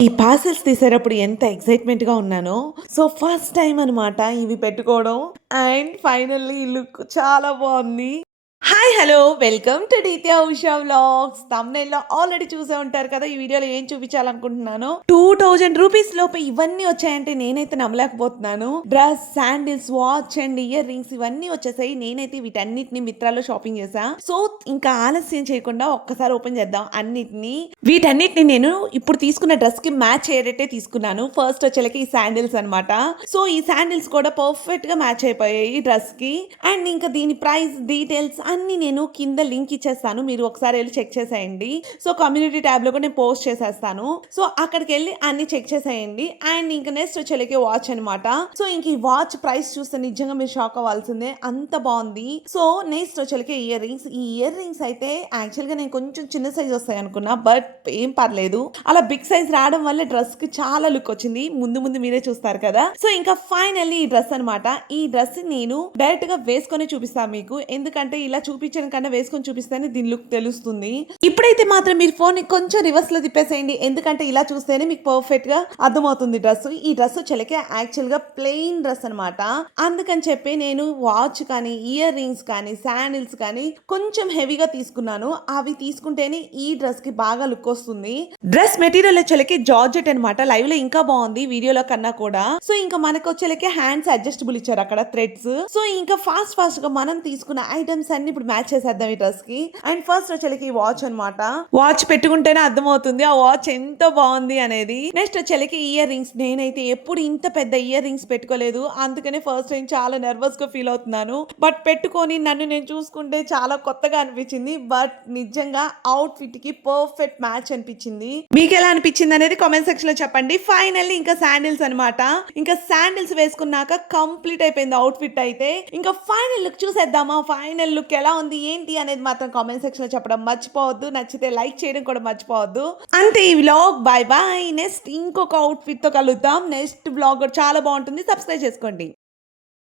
ఈ పార్సెల్స్ తీసేటప్పుడు ఎంత ఎక్సైట్‌మెంట్‌గా ఉన్నానో. సో, ఫస్ట్ టైమ్ అనమాట ఇవి పెట్టుకోవడం. అండ్ ఫైనల్లీ ఈ లుక్ చాలా బావుంది. హాయ్! హలో! వెల్కమ్ టు నిత్య ఉషా వ్లాగ్స్. థంబ్‌నెయిల్‌లో ఆల్రెడీ చూసే ఉంటారు కదా! ఈ వీడియోలో ఏం చూపించాలనుకుంటున్నానో. 2000 రూపీస్ లోపు ఇవన్నీ వచ్చాయంటే నేనైతే నమ్మలేకపోతున్నాను. Dress, sandals, watch and ear rings ఇవన్నీ వచ్చేసాయి. నేనైతే వీటన్నిటిని మిత్రాలో షాపింగ్ చేశా. సో, ఇంకా ఆలస్యం చేయకుండా ఒక్కసారి ఓపెన్ చేద్దాం అన్నిటిని. వీటన్నిటిని నేను ఇప్పుడు తీసుకున్న డ్రెస్‌కి మ్యాచ్ అయ్యేటట్టే తీసుకున్నాను. ఫస్ట్ వచ్చేలకి ఈ శాండిల్స్ అనమాట. సో, ఈ శాండిల్స్ కూడా పర్ఫెక్ట్‌గా మ్యాచ్ అయిపోయాయి డ్రెస్‌కి. అండ్ ఇంకా దీని ప్రైస్ డీటెయిల్స్ అన్నీ నేను కింద లింక్ ఇచ్చేస్తాను. మీరు ఒకసారి వెళ్లి చెక్ చేసేయండి. సో, కమ్యూనిటీ ట్యాబ్‌లో కూడా నేను పోస్ట్ చేసేస్తాను. సో, అక్కడికెళ్ళి అన్నీ చెక్ చేసేయండి. అండ్ ఇంక నెక్స్ట్ వచ్చేలకి వాచ్ అనమాట. సో, ఇంక ఈ వాచ్ ప్రైస్ చూస్తే నిజంగా మీరు షాక్ అవ్వాల్సిందే. అంత బావుంది. సో, నెక్స్ట్ వచ్చేలకి ఇయర్ రింగ్స్. ఈ ఇయర్ రింగ్స్ అయితే యాక్చువల్‌గా నేను కొంచెం చిన్న సైజ్ వస్తాయి అనుకున్నా. బట్ ఏం పర్లేదు. అలా బిగ్ సైజ్ రావడం వల్ల డ్రెస్‌కి చాలా లుక్ వచ్చింది. ముందు ముందు మీరే చూస్తారు కదా! సో, ఇంకా ఫైనల్లీ ఈ డ్రెస్ అనమాట. ఈ డ్రెస్ నేను డైరెక్ట్‌గా వేసుకొని చూపిస్తాను మీకు. ఎందుకంటే ఇలా చూపించడం కన్నా వేసుకొని చూపిస్తేనే దీని లుక్ తెలుస్తుంది. ఇప్పుడైతే మాత్రం మీరు ఫోన్‌ని కొంచెం రివర్స్‌లో తిప్పేసేయండి. ఎందుకంటే ఇలా చూస్తేనే మీకు పర్ఫెక్ట్‌గా అర్థమవుతుంది డ్రెస్. ఈ డ్రెస్ వచ్చేలకి యాక్చువల్‌గా ప్లెయిన్ డ్రెస్ అనమాట. అందుకని చెప్పి నేను వాచ్ కానీ, ఇయర్ రింగ్స్ కానీ, శాండిల్స్ కానీ కొంచెం హెవీగా తీసుకున్నాను. అవి తీసుకుంటేనే ఈ డ్రెస్‌కి బాగా లుక్ వస్తుంది. డ్రెస్ మెటీరియల్ వచ్చేలకి జార్జెట్ అనమాట. లైవ్‌లో ఇంకా బాగుంది వీడియోలో కన్నా కూడా. సో, ఇంకా మనకు వచ్చేలకి హ్యాండ్స్ అడ్జస్టబుల్ ఇచ్చారు అక్కడ థ్రెడ్స్. సో, ఇంకా ఫాస్ట్‌గా మనం తీసుకున్న ఐటమ్స్ అన్ని ఇప్పుడు మ్యాచ్ చేసేద్దాం ఈ డ్రెస్ కి. అండ్ ఫస్ట్ వచ్చేలకి వాచ్ అనమాట. వాచ్ పెట్టుకుంటేనే అర్థమవుతుంది ఆ వాచ్ ఎంత బాగుంది అనేది. నెక్స్ట్ వచ్చేలకి ఇయర్ రింగ్స్. నేనైతే ఎప్పుడు ఇంత పెద్ద ఇయర్ రింగ్స్ పెట్టుకోలేదు. అందుకనే ఫస్ట్ టైం చాలా నర్వస్ గా ఫీల్ అవుతున్నాను. బట్ పెట్టుకొని నన్ను నేను చూసుకుంటే చాలా కొత్తగా అనిపించింది. బట్ నిజంగా అవుట్ ఫిట్ కి పర్ఫెక్ట్ మ్యాచ్ అనిపించింది. మీకు ఎలా అనిపించింది అనేది కామెంట్ సెక్షన్ లో చెప్పండి. ఫైనల్లీ ఇంకా శాండిల్స్ అనమాట. ఇంకా శాండిల్స్ వేసుకున్నాక కంప్లీట్ అయిపోయింది అవుట్ ఫిట్ అయితే. ఇంకా ఫైనల్ లుక్ చూసేద్దామా. ఫైనల్ లుక్ ఎలా ఉంది ఏంటి అనేది మాత్రం కామెంట్ సెక్షన్ లో చెప్పడం మర్చిపోవద్దు. నచ్చితే లైక్ చేయడం కూడా మర్చిపోవద్దు. అంతే ఈ వ్లాగ్. By by. నెక్స్ట్ ఇంకొక అవుట్ ఫిట్ తో కలుద్దాం. నెక్స్ట్ వ్లాగ్ కూడా చాలా బాగుంటుంది. సబ్స్క్రైబ్ చేసుకోండి.